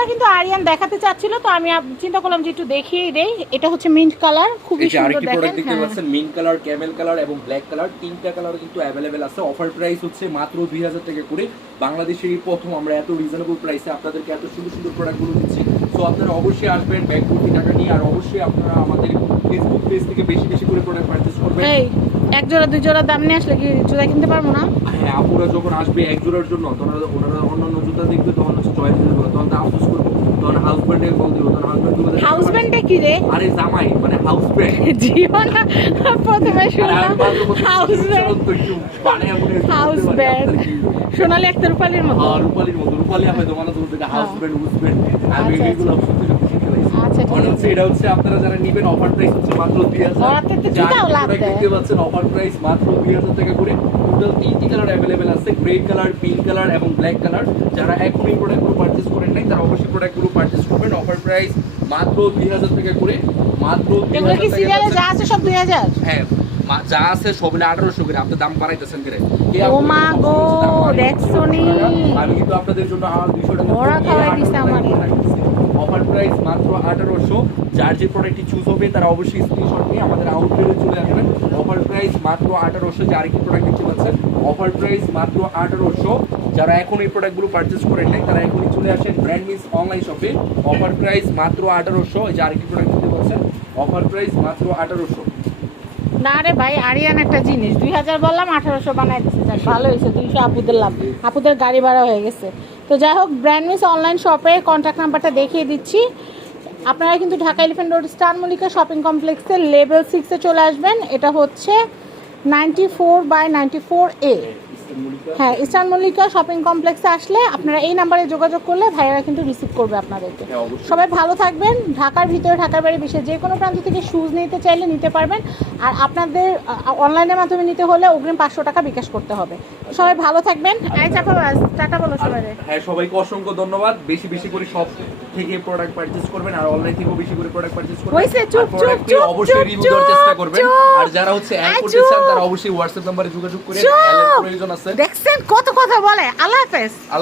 আপনারা কিন্তু আরিয়ান দেখাতে চাচ্ছিল তো আমি চিন্তা করলাম যে একটু দেখিয়ে দেই। এটা হচ্ছে মিন্ট কালার খুবই সুন্দর দেখেন। প্রোডাক্ট দেখতে হ্যাঁ। পাচ্ছেন মিন কালার ক্যামেল কালার এবং ব্ল্যাক কালার তিনটা কালার কিন্তু অ্যাভেলেবেল আছে। অফার প্রাইস হচ্ছে মাত্র দুই হাজার টাকা করে। বাংলাদেশের প্রথম আমরা এত রিজনেবল প্রাইসে আপনাদেরকে এত সুন্দর সুন্দর প্রোডাক্টগুলো দিচ্ছি। সো আপনারা অবশ্যই আসবেন ব্যাগ কোটি টাকা নিয়ে আর অবশ্যই আপনারা আমাদের ফেসবুক পেজ থেকে বেশি বেশি করে প্রোডাক্ট পারচেস করবেন। এক জোড়া দুই জোড়া দাম নিয়ে আসলে কি জুতা কিনতে পারব না? হ্যাঁ আপুরা যখন আসবে এক জোড়ার জন্য তখন ওনারা অন্যান্য জুতা দেখবে তখন চয়েস দিতে তখন তো আফসোস করব তখন হাউসব্যান্ডে কল দিব তখন হাউসব্যান্ড হাউসব্যান্ডে কি রে? আরে জামাই মানে হাউস ব্যান্ড জিও না প্রথমে শুনলাম হাউস ব্যান্ড হাউস ব্যান্ড সোনালি একটা রূপালির মতো। রূপালির মতো রূপালি হয়তো মানে তো এটা হাউস ব্যান্ড হুস ব্যান্ড আমি এগুলো সত্যি মানে আছে হচ্ছে এটা হচ্ছে আপনারা যারা নিবেন অফার প্রাইস হচ্ছে মাত্র দুই হাজার। ওরাতে তো জুতাও লাভ দেয়। দেখতে পাচ্ছেন অফার প্রাইস মাত্র দুই হাজার টাকা করে। টোটাল তিনটি কালার অ্যাভেলেবেল আছে গ্রে কালার পিঙ্ক কালার এবং ব্ল্যাক কালার যারা এখন প্রোডাক্টগুলো পারচেস করেন নাই তারা অবশ্যই প্রোডাক্টগুলো পারচেস করবেন। অফার প্রাইস মাত্র দুই হাজার টাকা করে। মাত্র এগুলো কি 2000 টাকা সিরিয়ালে পাচ্ছেন। যা আছে সব দুই হাজার? হ্যাঁ যা আছে সব মিলে আঠারোশো করে। আপনি দাম বাড়াইতেছেন করে? আমি কিন্তু আপনাদের জন্য টাকা অফার প্রাইস মাত্র আঠারোশো। যার যে প্রোডাক্টটি চুজ হবে তারা অবশ্যই স্ক্রিনশট নিয়ে আমাদের আউটলেটে চলে আসবেন। অফার প্রাইস মাত্র আঠারোশো যে আরেকটি প্রোডাক্ট দেখতে পাচ্ছেন। অফার প্রাইস মাত্র আঠারোশো। যারা এখন এই প্রোডাক্টগুলো পারচেস করেন নাই তারা এখনই চলে আসেন ব্র্যান্ড মিস অনলাইন শপে অফার প্রাইস মাত্র আঠারোশো যে আরেকটি প্রোডাক্ট দেখতে পাচ্ছেন। অফার প্রাইস মাত্র আঠারোশো। না রে ভাই আরিয়ান একটা জিনিস। দুই হাজার বললাম আঠারোশো বানাই দিচ্ছে ভালো হয়েছে। দুইশো আপুদের লাভ। আপুদের গাড়ি ভাড়া হয়ে গেছে। তো যাই হোক ব্র্যান্ড মিস অনলাইন শপে কন্ট্যাক্ট নাম্বারটা দেখিয়ে দিচ্ছি। আপনারা কিন্তু Dhaka elephant road star Mallika shopping কমপ্লেক্সে লেভেল সিক্সে চলে আসবেন। এটা হচ্ছে ninety four by ninety four A হ্যাঁ ইস্টার্ন মল্লিকা শপিং কমপ্লেক্সে আসলে আপনারা এই নাম্বারে যোগাযোগ করলে ভাইয়েরা কিন্তু রিসিভ করবে আপনাদেরকে। হ্যাঁ, সবাই ভালো থাকবেন ঢাকার ভিতরে ঢাকার বাইরে বিশ্বের যে কোনো প্রান্ত থেকে শুজ নিতে চাইলে নিতে পারবেন। আর আপনাদের অনলাইনের মাধ্যমে নিতে হলে অগ্রিম পাঁচশো টাকা বিকাশ করতে হবে। সবাই ভালো থাকবেন। আই টাটা বলো সবাই হ্যাঁ সবাইকে অসংখ্য ধন্যবাদ। বেশি বেশি করে সব থেকে প্রোডাক্ট পারচেজ করবেন আর অনলাইন থেকেও বেশি করে প্রোডাক্ট পারচেজ করবেন। হইছে, চুপ, চুপ, চুপ, অবশ্যই রিভিউ দেওয়ার চেষ্টা করবেন। আর যারা হচ্ছে অ্যাড করতে চান তারা অবশ্যই হোয়াটসঅ্যাপ নম্বরে যোগাযোগ করে। প্রয়োজন আছে। দেখছেন কত কথা বলে আল্লাহ হাফেজ।